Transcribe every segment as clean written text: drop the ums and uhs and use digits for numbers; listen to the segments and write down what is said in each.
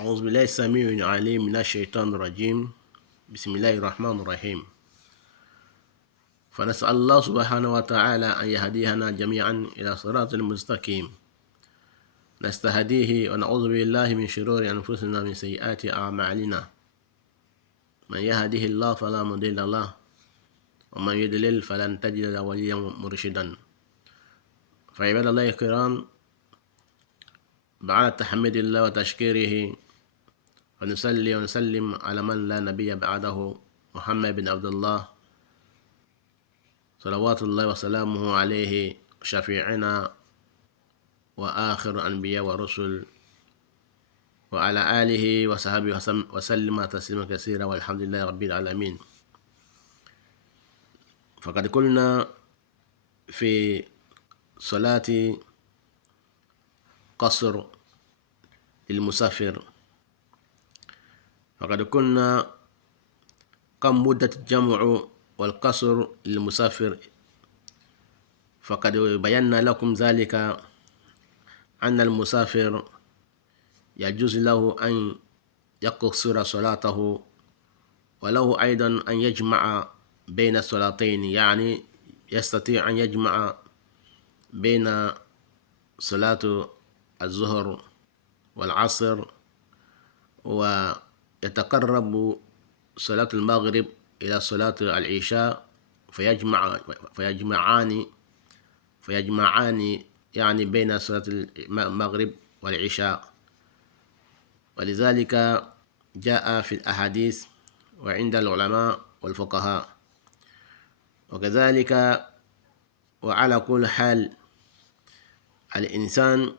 أعوذ بالله السميع العليم من الشيطان الرجيم. بسم الله الرحمن الرحيم. فنسأل الله سبحانه وتعالى أن يهدينا جميعا إلى صراط المستقيم، نستهديه ونعوذ بالله من شرور أنفسنا من سيئات أعمالنا، من يهده الله فلا مضل له ومن يضلل فلن تجد له وليا مرشدا. فعباد الله الكرام، بعد تحميد الله وتشكيره ونصلي ونسلم على من لا نبي بعده، محمد بن عبد الله صلوات الله وسلامه عليه، شفيعنا وآخر الأنبياء والرسل، وعلى آله وصحبه وسلم تسليما كثيرا، والحمد لله رب العالمين. فقد قلنا في صلاة قصر للمسافر، فقد قلنا كم مدة الجمع والقصر للمسافر، فقد بينا لكم ذلك أن المسافر يجوز له أن يقصر صلاته، وله أيضا أن يجمع بين الصلاتين، يعني يستطيع أن يجمع بين صلاة الظهر والعصر، ويتقرب صلاة المغرب إلى صلاة العشاء فيجمعان يعني بين صلاة المغرب والعشاء. ولذلك جاء في الأحاديث وعند العلماء والفقهاء. وكذلك وعلى كل حال، الإنسان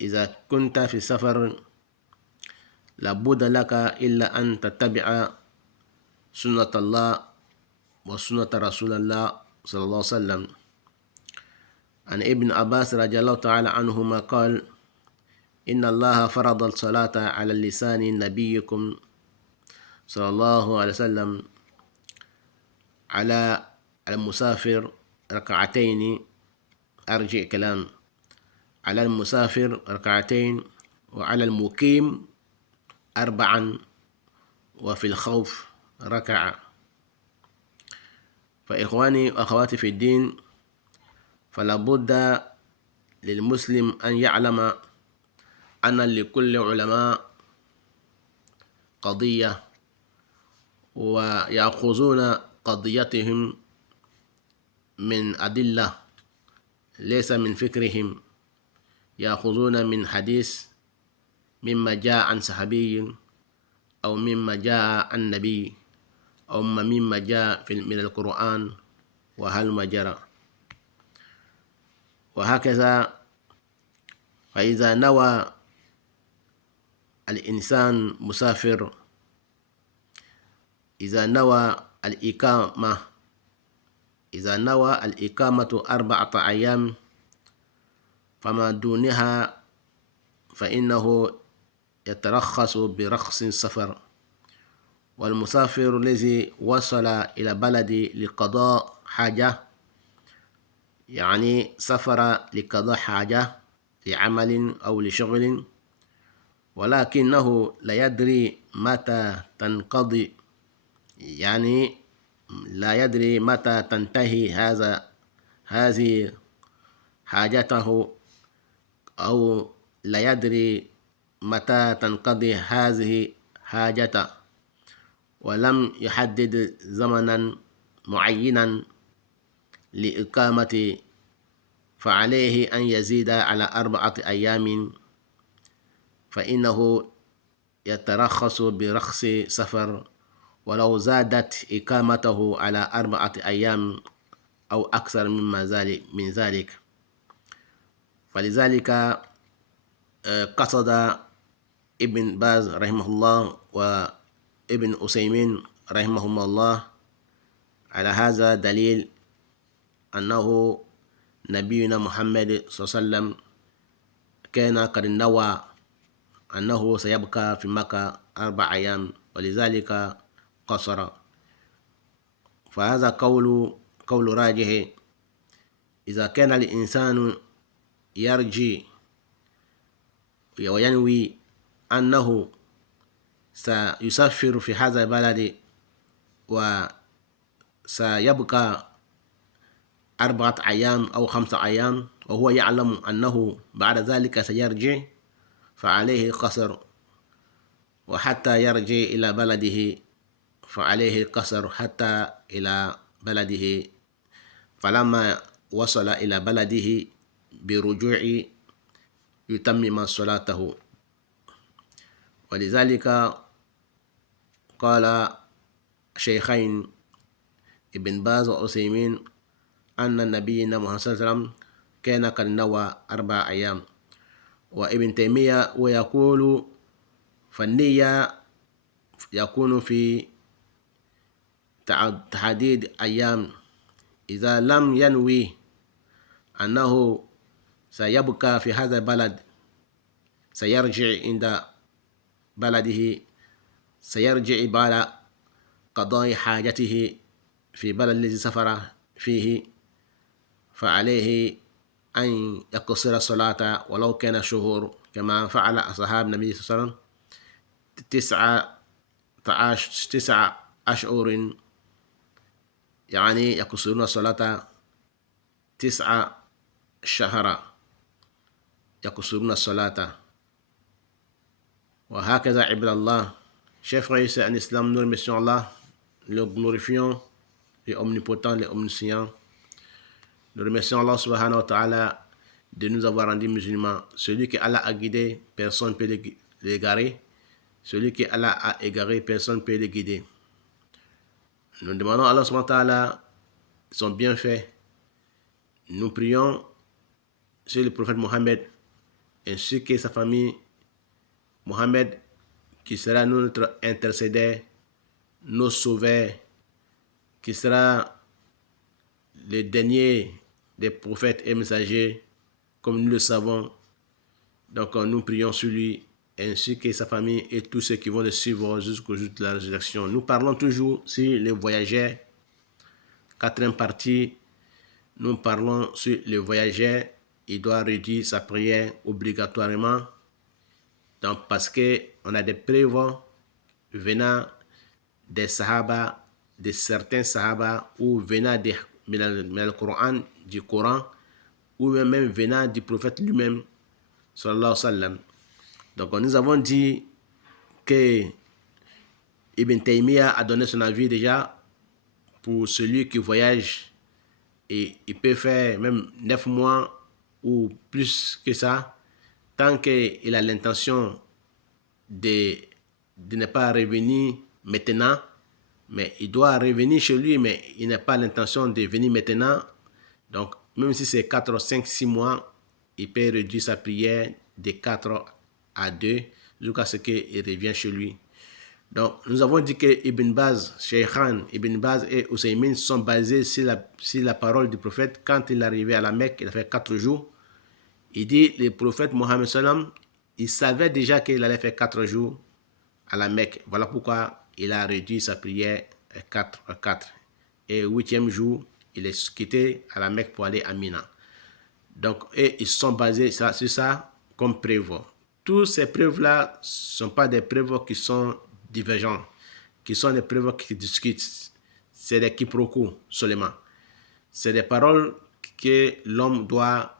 إذا كنت في سفر لابد لك إلا أن تتبع سنة الله وسنة رسول الله صلى الله عليه وسلم. عن ابن عباس رضي الله تعالى عنهما قال: إن الله فرض الصلاة على لسان نبيكم صلى الله عليه وسلم على المسافر ركعتين، أرجع كلام، على المسافر ركعتين، وعلى المقيم 4، وفي الخوف ركعة. فإخواني وأخواتي في الدين، فلا بد للمسلم أن يعلم أن لكل علماء قضية، ويأخذون قضيتهم من أدلة ليس من فكرهم، يأخذون من حديث مما جاء عن صحابي، أو مما جاء عن نبي، أو مما جاء من القرآن، وهلم جرى. وهكذا، فإذا نوى الإنسان مسافر، إذا نوى الإقامة 4 أيام فما دونها، فإنه يترخص برخص السفر. والمسافر الذي وصل إلى بلد لقضاء حاجة، يعني سفر لقضاء حاجة لعمل أو لشغل، ولكنه لا يدري متى تنقضي، يعني لا يدري متى تنتهي هذه حاجته، أو لا يدري متى تنقضي هذه حاجته، ولم يحدد زمنا معينا لإقامة، فعليه أن يزيد على 4 أيام، فإنه يترخص برخص سفر، ولو زادت إقامته على 4 أيام أو أكثر من ذلك. فلذلك قصد ابن باز رحمه الله وابن عثيمين رحمهما الله على هذا دليل أنه نبينا محمد صلى الله عليه وسلم كان قد نوى أنه سيبقى في مكة 4 أيام، ولذلك قصر. فهذا قول راجح. إذا كان الإنسان يرجي وينوي أنه سيسافر في هذا البلد وسيبقى 4 أيام أو 5 أيام وهو يعلم أنه بعد ذلك سيرجع، فعليه قصر، وحتى يرجع إلى بلده فعليه قصر حتى إلى بلده. فلما وصل إلى بلده برجوع يتمم صلاته. ولذلك قال شيخين ابن باز وعثيمين أن نبينا محمد صلى الله عليه وسلم كان قد نوى 4 أيام. وابن تيمية ويقول فالنية يكون في تحديد أيام. إذا لم ينوي أنه سيبقى في هذا البلد سيرجع عند بلده، سيرجع بعد قضاء حاجته في بلد الذي سافر فيه، فعليه أن يقصر الصلاة ولو كان شهور، كما فعل أصحاب النبي صلى الله عليه وسلم 9 أشهر، يعني يقصرون الصلاة 9 شهرا يقصرون الصلاة. وهكذا عباد الله, chers frères et sœurs en islam, nous remercions Allah, le glorifions, le omnipotent, le omniscient. Nous remercions Allah subhanahu wa ta'ala de nous avoir rendus musulmans. Celui que Allah a guidé, personne ne peut l'égarer. Celui que Allah a égaré, personne ne peut le guider. Nous demandons à Allah subhanahu wa ta'ala son bienfait. Nous prions sur le prophète Mohammed ainsi que sa famille. Mohammed qui sera notre intercédé, nos sauveurs, qui sera le dernier des prophètes et messagers, comme nous le savons. Donc nous prions sur lui, ainsi que sa famille et tous ceux qui vont le suivre jusqu'au jour de la résurrection. Nous parlons toujours sur les voyageurs. 4e partie, nous parlons sur les voyageurs. Il doit réduire sa prière obligatoirement. Donc parce qu'on a des preuves venant des Sahaba, de certains Sahaba, ou venant du Coran, ou même venant du prophète lui-même, sallallahu alayhi wa sallam. Donc nous avons dit que Ibn Taymiyyah a donné son avis déjà pour celui qui voyage, et il peut faire même 9 mois ou plus que ça, tant qu'il a l'intention de ne pas revenir maintenant, mais il doit revenir chez lui, mais il n'a pas l'intention de venir maintenant. Donc, même si c'est 4, 5, 6 mois, il peut réduire sa prière de 4 à 2 jusqu'à ce qu'il revienne chez lui. Donc, nous avons dit que Ibn Baz, Shaykhan, Ibn Baz et Usaymin sont basés sur la parole du prophète. Quand il est arrivé à la Mecque, il a fait 4 jours. Il dit, le prophète Mohammed sallam, il savait déjà qu'il allait faire 4 jours à la Mecque. Voilà pourquoi il a réduit sa prière à 4. Et au 8e jour, il est quitté à la Mecque pour aller à Mina. Donc, et ils sont basés sur ça comme preuve. Toutes ces preuves-là ne sont pas des preuves qui sont divergentes, qui sont des preuves qui discutent. C'est des quiproquos seulement. C'est des paroles que l'homme doit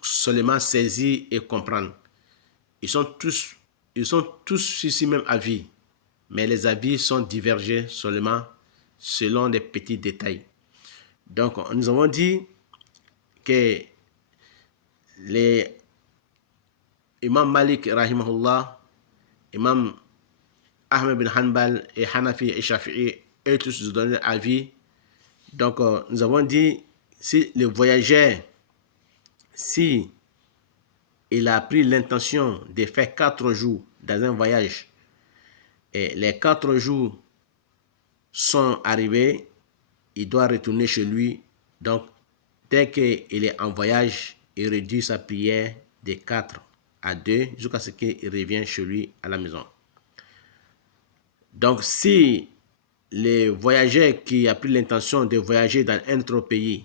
seulement saisir et comprendre. Ils sont tous ici même avis, mais les avis sont divergés seulement selon des petits détails. Donc, nous avons dit que les Imam Malik, rahimahullah, Imam Ahmed bin Hanbal et Hanafi et Shafi'i, eux tous ont donné avis. Donc, nous avons dit, si le voyageur, si il a pris l'intention de faire 4 jours dans un voyage, et les 4 jours sont arrivés, il doit retourner chez lui. Donc, dès qu'il est en voyage, il réduit sa prière de 4 à 2 jusqu'à ce qu'il revienne chez lui à la maison. Donc, si le voyageur qui a pris l'intention de voyager dans un autre pays,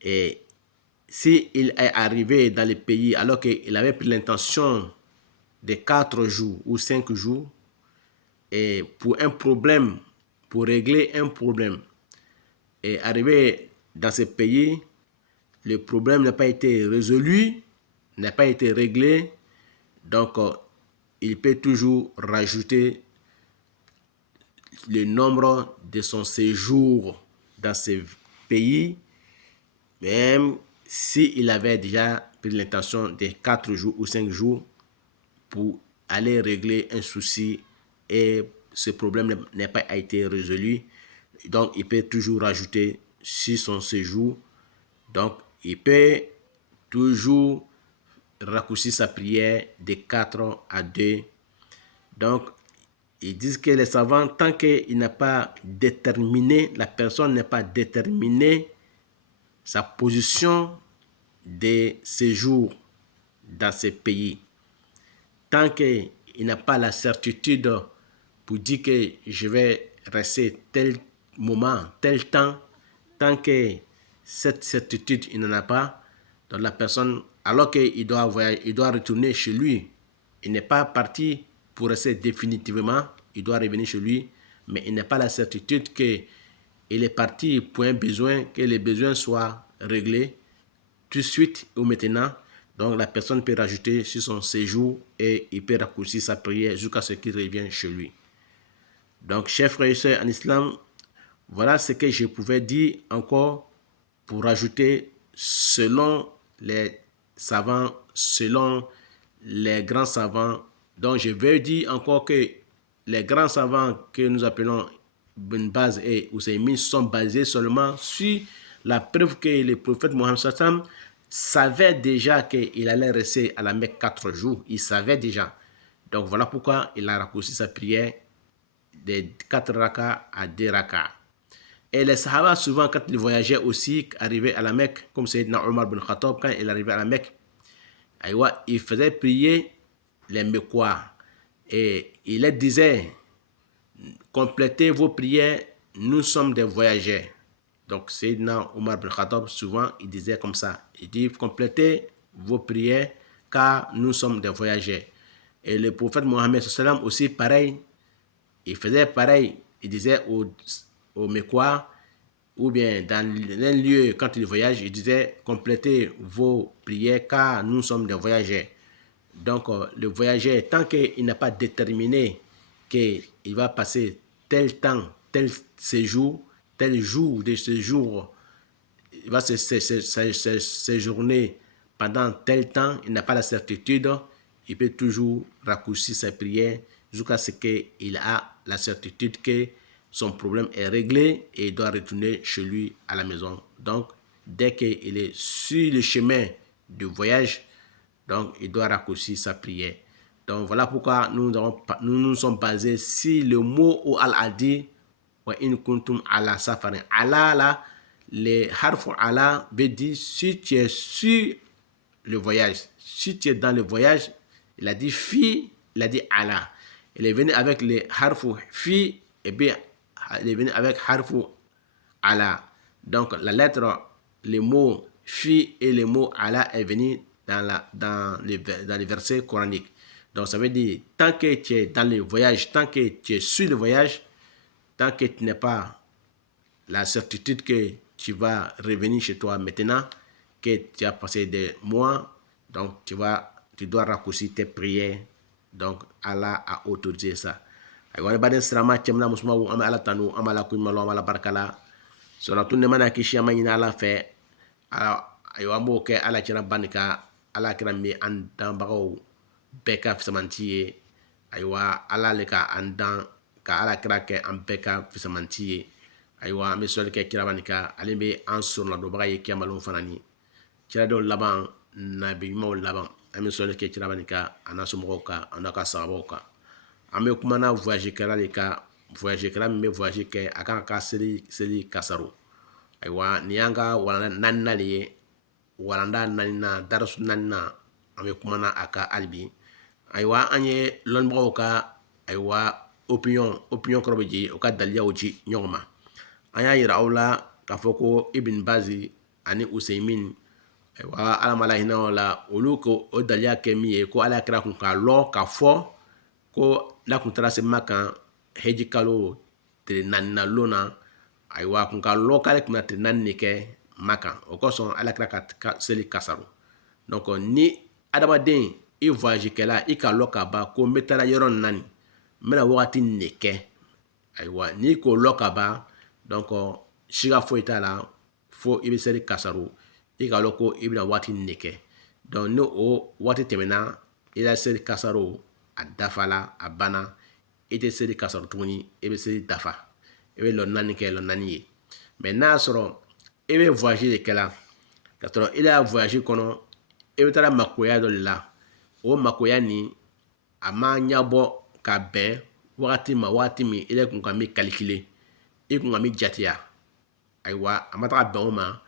et s'il est arrivé dans le pays alors qu'il avait pris l'intention de 4 jours ou 5 jours, et pour un problème, pour régler un problème, et arrivé dans ce pays, le problème n'a pas été résolu, n'a pas été réglé, donc il peut toujours rajouter le nombre de son séjour dans ce pays, même s'il avait déjà pris l'intention de 4 jours ou 5 jours pour aller régler un souci et ce problème n'a pas été résolu. Donc, il peut toujours rajouter sur son séjour. Donc, il peut toujours raccourcir sa prière de 4 à 2. Donc, ils disent que les savants, tant qu'il n'a pas déterminé, la personne n'a pas déterminé sa position de séjour dans ce pays, tant qu'il n'a pas la certitude pour dire que je vais rester tel moment, tel temps, tant que cette certitude, il n'en a pas, donc la personne, alors qu'il doit voyager, il doit retourner chez lui, il n'est pas parti pour rester définitivement, il doit revenir chez lui, mais il n'a pas la certitude qu'il est parti pour un besoin, que les besoins soient réglés tout de suite ou maintenant. Donc la personne peut rajouter sur son séjour et il peut raccourcir sa prière jusqu'à ce qu'il revienne chez lui. Donc, chers frères et sœurs en islam, voilà ce que je pouvais dire encore pour rajouter selon les savants, selon les grands savants. Donc, je veux dire encore que les grands savants que nous appelons Ibn Baz et Ousaymin sont basés seulement sur la preuve que le prophète Mohammed sallam savait déjà qu'il allait rester à la Mecque 4 jours. Il savait déjà. Donc, voilà pourquoi il a raccourci sa prière de 4 rakas à 2 rakas. Et les Sahaba, souvent, quand ils voyageaient aussi, arrivaient à la Mecque, comme Sayyidina Omar bin Khattab, quand il arrivait à la Mecque, il faisait prier les Mecquois. Et il leur disait, complétez vos prières, nous sommes des voyageurs. Donc, Sayyidina Omar bin Khattab, souvent, il disait comme ça. Il dit, complétez vos prières, car nous sommes des voyageurs. Et le prophète Mohammed sallam aussi, pareil, il faisait pareil. Il disait aux Mecquois, ou bien dans un lieu, quand il voyage, il disait, complétez vos prières, car nous sommes des voyageurs. Donc, le voyageur, tant qu'il n'a pas déterminé qu'il va passer tel temps, tel séjour, tel jour de séjour, il va séjourner pendant tel temps, il n'a pas la certitude, il peut toujours raccourcir ses prières jusqu'à ce qu'il a la certitude que son problème est réglé et il doit retourner chez lui à la maison. Donc, dès qu'il est sur le chemin du voyage, donc il doit raccourcir sa prière. Donc, voilà pourquoi nous sommes basés si le mot ou al-adi wa in kuntum ala safarin. Ala là, les harf ala veut dire si tu es sur le voyage. Si tu es dans le voyage, il a dit fi, il a dit ala. Il est venu avec les harf fi et bien il est venu avec harf ala. Donc la lettre, les mots fi et les mots ala est venu dans les versets coraniques. Donc ça veut dire tant que tu es dans le voyage, tant que tu es sur le voyage, tant que tu n'as pas la certitude que tu vas revenir chez toi maintenant, que tu as passé des mois, donc tu dois raccourcir tes prières. Donc Allah a autorisé ça. Aywa baden sirama chemna musuma wu ama ala tanu ama la kunyma lo ama la barkala so la tunne mana kishi ama nyina ala fe aywa mo ke ala kira banika ala kira mi andan bagaw beka fisamantiye aywa ala le ka andan ka ala kira ke an beka fisamantiye aywa mi sol ke kira banika ale be an sur la do bagaye kemalon fanani kira do laban nabi mo laban ami sol ke kira banika anasu mo ka anaka sabo ka ame kumana voyage kɛra le ka voyage kɛra min bɛ voyage kɛ a kan ka seli kasaro aywa ni y'an ka walanda naaninan le ye walanda naaninan darasu naaninan an bɛ kumana a ka halibi aywa an ye lɔnnibagaw ka aywa opinion kɔrɔ bɛ jigin o ka daliyaw di ɲɔgɔn ma an y'a yira aw la k'a fɔ ko Ibn Bazi ani Usaimin aywa ala ma la hinɛ o la olu ko o daliya kɛ min ye ko ala kɛra kun k'a lɔ k'a fɔ ko n'a kun taara se Maka heji kalo tile naani na lona ayiwa kun ka lɔ k'ale kun na tile naani de kɛ Maka o kosɔn Alakira ka seli kasaru. Donc ni adamaden i voyage kɛla i ka lɔ ka ban ko n bɛ taa yɔrɔ nin na nin n bɛna wagati nin de kɛ ayiwa n'i k'o lɔ ka ban donc siga foyi t'a la fo i bɛ seli kasaru i ka lɔ ko i bɛna wagati nin de kɛ. Donc ni o wagati tɛmɛna i la seli kasaru a dafala a banna i tɛ seli kasaru tuguni i bɛ seli dafa i bɛ lɔ naani kɛ lɔ naani ye. Mais n'a y'a sɔrɔ i bɛ voyage de kɛla ka sɔrɔ i la voyage kɔnɔ i bɛ taa makoya dɔ de la o makoya nin a ma ɲɛbɔ ka bɛn wagati ma wagati min i kun kan bɛ calculer i kun kan bɛ jateya ayiwa a ma taga bɛn o ma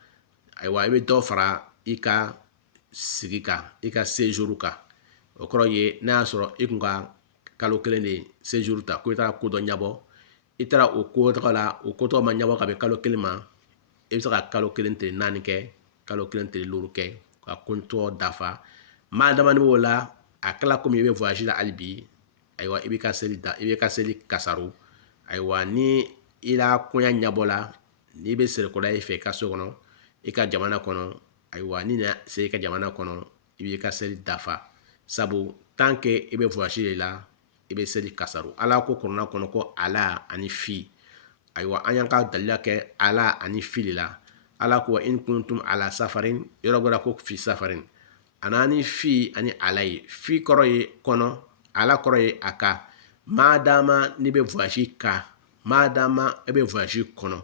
ayiwa i bɛ dɔ fara i ka sigi kan i ka séjour kan o kɔrɔ ye n'a y'a sɔrɔ i kun ka kalo kelen de séjour ta ko i taara ko dɔ ɲɛbɔ i taara o ko tɔgɔ la o ko tɔgɔ ma ɲɛbɔ ka bɛn kalo kelen ma i bɛ se ka kalo kelen tile naani kɛ kalo kelen tile duuru kɛ ka kontɔ dafa maa dama ni b'o la a kɛla komi i bɛ voyage la hali bi ayiwa i bɛ ka seli kasaru ayiwa ni i la koɲa ɲɛbɔ la n'i bɛ serikɔla i fɛ i ka so kɔnɔ i ka jamana kɔnɔ ayiwa ni na se i ka jamana kɔnɔ i b'i ka seli dafa sabu tant que i bɛ voyage de la i bɛ seli kasaru. Ala ko kɔnɔna kɔnɔ ko ala ani fi ayiwa an y'an ka dalila kɛ ala ani fi de la. Ala ko in kuntum ala safarin yɔrɔ dɔ la ko fi safarin anani fi ani ala ye fi kɔrɔ ye kɔnɔ ala kɔrɔ ye a ka madama ni bɛ voyage ka madama i bɛ voyage kɔnɔ.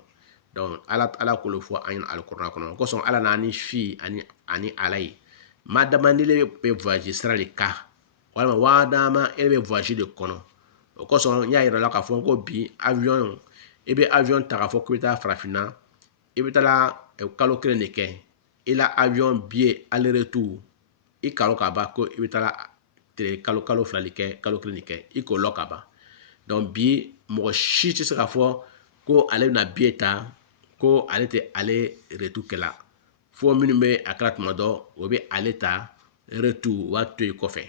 Donc ala k'o fɔ an ye alikuranɛ kɔnɔ o kosɔn ala n'ani fi ani ala ye madama ni bɛ voyage sira de ka walima wadama e bɛ voyage de kɔnɔ o kosɔn n y'a yira la k'a fɔ ko bi avion i bɛ avion ta k'a fɔ k'i bɛ taa farafinna i bɛ taa kalo kelen de kɛ i la avion billet aller retour i kalo ka ban ko i bɛ taa kalo fila de kɛ kalo kelen de kɛ i k'o lɔ ka ban. Donc bi mɔgɔ si tɛ se k'a fɔ ko ale bɛna billet ta ko ale tɛ ale retour kɛla fo minnu bɛ a kɛra tuma dɔ o bɛ ale ta retour o b'a to yen kɔfɛ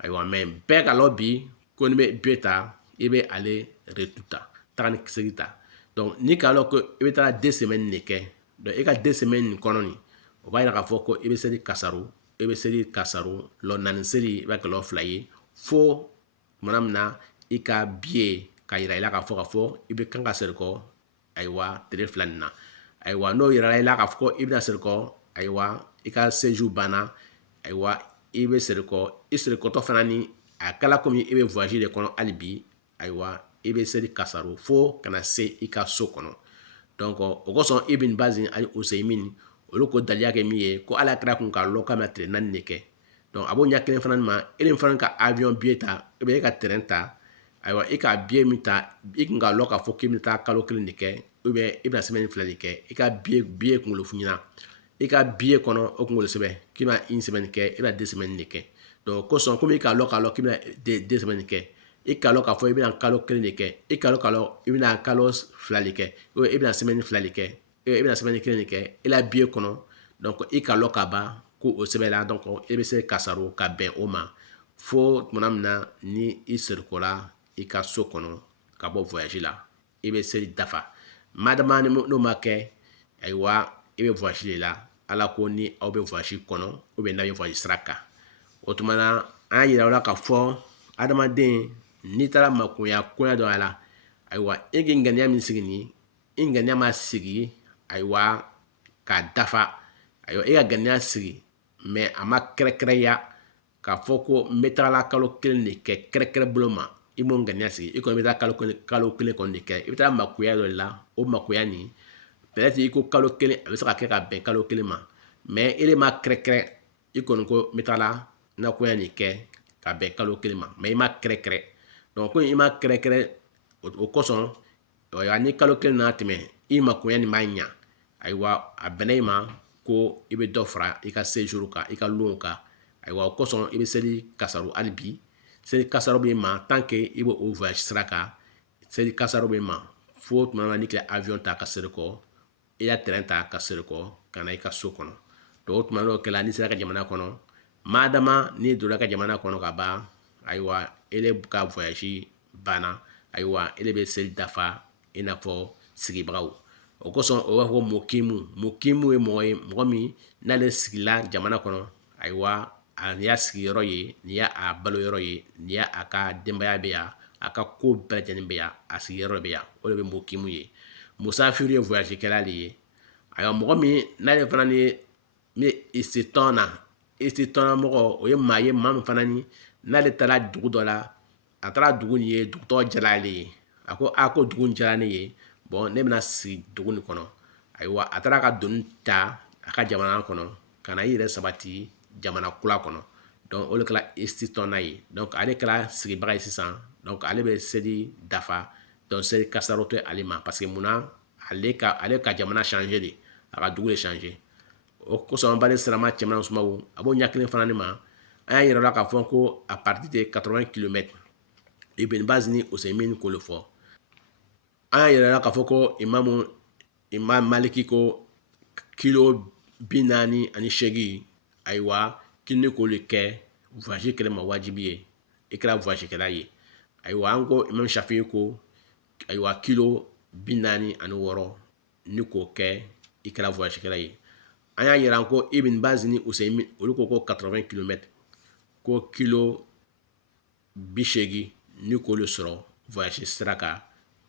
ayiwa mais bɛɛ ka lɔ bi ko ni bɛ billet ta i bɛ ale retour ta taga ni segin ta. Donc ni k'a lɔ ko i bɛ taa 2 semaines de kɛ donc i ka 2 semaines nin kɔnɔ nin o b'a yira k'a fɔ ko i bɛ seli kasaru lɔ naani seli i b'a kɛ lɔ fila ye fo tuma min na i ka billet ka yira i la k'a fɔ i bɛ kan ka seli kɔ ayiwa tile fila nin na ayiwa n'o yira i la k'a fɔ ko i bɛna seli kɔ ayiwa i ka séjour banna ayiwa i bɛ seli kɔ i seli kɔtɔ fana ni a kɛla komi i bɛ voyage de kɔnɔ hali bi ayiwa i bɛ seli kasaru fo kana se i ka so kɔnɔ. Donc o kosɔn Ibn Baz ani Usaymin olu ko daliya kɛ min ye ko Alakira kun ka lɔ k'a bɛna tile naani de kɛ. Donc a b'o ɲɛ kelen fana ma e fana ka avion billet ta e ka terrain ta ayiwa i ka billet min ta i kun ka lɔ k'a fɔ k'i bɛ taa kalo kelen de kɛ ou bien i bɛna semaine fila de kɛ i ka billet kunkolo f'u ɲɛna i ka billet kɔnɔ o kunkolo sɛbɛn k'i bɛna 1 semaine kɛ i bɛna 2 semaines de kɛ. Donc kosɔn komi i k'a lɔ k'i bɛna 2 semaines kɛ i k'a lɔ k'a fɔ i bɛna kalo kelen de kɛ i k'a lɔ i bɛna kalo fila de kɛ ou i bɛna semaine fila de kɛ i bɛna semaine kelen de kɛ i la billet kɔnɔ donc i k'a lɔ ka ban ko o sɛbɛn la donc i bɛ se kasaru ka bɛn o ma fo tuma min na ni i serikɔla i ka so kɔnɔ ka bɔ voyage la i bɛ seli dafa madama n'o ma kɛ ayiwa i bɛ voyage de la ala ko ni aw bɛ voyage kɔnɔ ou bien n'a bɛ voyage sira kan o tuma na an y'a yira aw la k'a fɔ adamaden n'i taara makoya koya dɔ a la ayiwa e k'i ŋaniya min sigi nin i ŋaniya ma sigi ayiwa k'a dafa ayiwa e ka ŋaniya sigi mais a ma kɛrɛkɛrɛya k'a fɔ ko n bɛ taga la kalo kelen de kɛ kɛrɛkɛrɛ bolo ma i m'o ŋaniya sigi i kɔni bɛ taa kalo kelen kɔni de kɛ i bɛ taa makoya dɔ de la o makoya nin peut-être i ko kalo kelen a bɛ se ka kɛ ka bɛn kalo kelen ma mais e de ma kɛrɛkɛrɛ i kɔni ko n bɛ taa la na koya nin kɛ ka bɛn kalo kelen ma mais i ma kɛrɛkɛrɛ donc ko i ma kɛrɛkɛrɛ o kosɔn ni kalo kelen nana tɛmɛ i makoya nin b'a ɲa ayiwa a bɛnna i ma ko i bɛ dɔ fara i ka séjour kan i ka loon kan ayiwa o kosɔn i bɛ seli kasaru hali bi seli kasaru bɛ ma tant que i bɛ o voyage sira kan seli kasaru bɛ ma fo tuma na n'i kɛra avion ta ka seli kɔ i ya terrain ta ka seli kɔ ka na i ka so kɔnɔ donc o tuma n'o kɛla n'i sera ka jamana kɔnɔ madama n'i donna ka jamana kɔnɔ ka ban ayiwa ele ka voyage banna ayiwa ele bɛ seli dafa i n'a fɔ sigibagaw. O kosɔn o b'a fɔ ko mukimu ye mɔgɔ ye mɔgɔ min n'ale sigila jamana kɔnɔ, ayiwa nin y'a sigiyɔrɔ ye, nin y'a balo yɔrɔ ye, nin y'a ka denbaya bɛ yan, a ka ko bɛɛ lajɛlen bɛ yan, a sigiyɔrɔ bɛ yan. O de bɛ mukimu ye. Musafiru ye voyage kɛla de ye. Ayiwa mɔgɔ min n'ale fana ni istitɔna mɔgɔ, o ye maa ye maa min fana ni n'ale taara dugu dɔ la, a taara dugu nin ye dugu tɔgɔ diyara ale ye, a ko ko dugu in diyara ne ye, ne bɛna sigi dugu nin kɔnɔ. Ayiwa a taara ka doni ta a ka jamana kɔnɔ ka na i yɛrɛ sabati jamana kula kɔnɔ. O de kɛra istitɔna ye. Ale kɛra sigibaga ye sisan. Ale bɛ seli dafa. Seli kasaro tɛ ale ma parce que munna ale ka jamana changer de, a ka dugu de changer. O kosɔn an b'ale sirama cɛman sumaw a b'o ɲɛ kelen fana ni ma. An y'a yira la k'a fɔ ko à partir de 80 km Ibn Baz ni Usaimin k'o le fɔ. An y'a yira la k'a fɔ ko Imam Maliki ko kilo 48, ayiwa kini k'o le kɛ voyage kɛlɛ ma wajibi ye, i kɛra voyage kɛla ye. Ayiwa an ko Imam Shafi'i ko ayiwa kilo 46 ni k'o kɛ i kɛra voyage kɛla ye. An y'a yira ko Ibn Baz ni Usaimin olu ko 80 km ko kilo 80 ni k'o le sɔrɔ voyage sira kan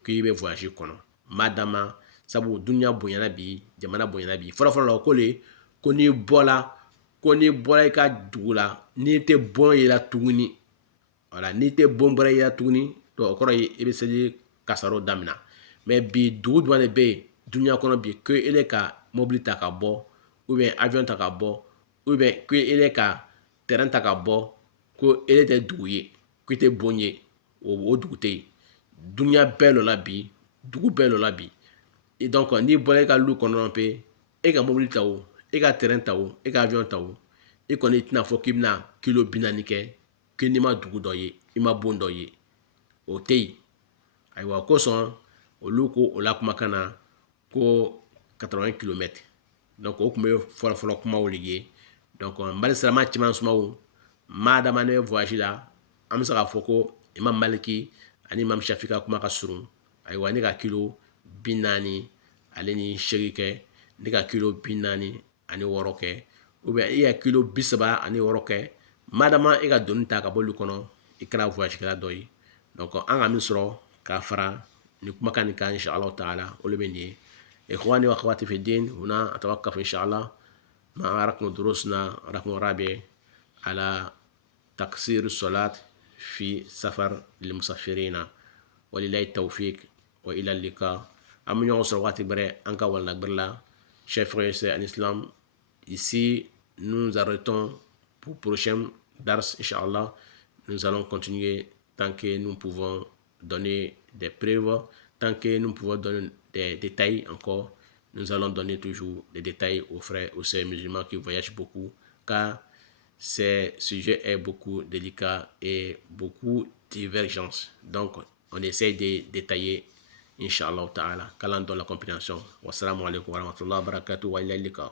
k'i bɛ voyage kɔnɔ. Madama sabu dunuya bonyana bi, jamana bonyana bi. Fɔlɔfɔlɔ la ko n'i bɔra i ka dugu la, n'i tɛ bon ye la tuguni, voilà, n'i tɛ bon bɔra i la tuguni, o kɔrɔ ye i bɛ seli kasaro damina. Mais bi dugu jumɛn de bɛ yen dunuya kɔnɔ bi ko ele ka mobili ta ka bɔ, ou bien avion ta ka bɔ, ou bien ko ele ka terrain ta ka bɔ, ko ele tɛ dugu ye, ko i tɛ bon ye, o dugu tɛ yen. Dunuya bɛɛ lɔ la bi, dugu bɛɛ lɔ la bi. Et donc n'i bɔra i ka lu kɔnɔ pe, e ka mobili ta o, e ka terrain ta o, e ka avion ta o, i kɔni tɛna fɔ k'i bɛna kilo 40 kɛ k'i n'i ma dugu dɔ ye, i ma bon dɔ ye. O tɛ yen. Ayiwa o kosɔn olu ko o la kumakan na ko 80 km. O tun bɛ fɔlɔfɔlɔ kumaw de ye. Mali sirama cɛman sumaw madama ne bɛ voyage la, an bɛ se k'a fɔ ko Imam Maliki ani Imam Shafi'i ka kuma ka surun. Ayiwa ne ka kilo 40 ale ni 8 kɛ, ne ka kilo 46 kɛ, ou bien e ka kilo 36 kɛ, madama e ka doni ta ka bɔ olu kɔnɔ, i kɛra voyage kɛla dɔ ye. An ka min sɔrɔ k'a fara ni kumakan nin kan inshallah ta'ala o le bɛ nin ye. إخواني وأخواتي في الدين هنا أتوقف إن شاء الله مع رقم دروسنا رقم رابع على تقصير الصلاة في سفر للمسافرين ولله التوفيق وإلى اللقاء. Amu ɲɔgɔn sɔrɔ waati bɛrɛ an ka walalagbɛrɛ la. Chers frères et sœurs en islam, ici nous arrêtons pour prochain dars inshallah. Nous allons continuer tant que nous pouvons donner des preuves, tant que nous pouvons donner des détails encore. Nous allons donner toujours des détails aux frères, aux sœurs musulmans qui voyagent beaucoup, car ce sujet est beaucoup délicat et beaucoup divergence. Donc, on essaie de détailler, Inch'Allah ta'ala, qu'Allah donne la compréhension. Wassalamu alaikum wa rahmatullahi wa barakatuh wa ila liqa.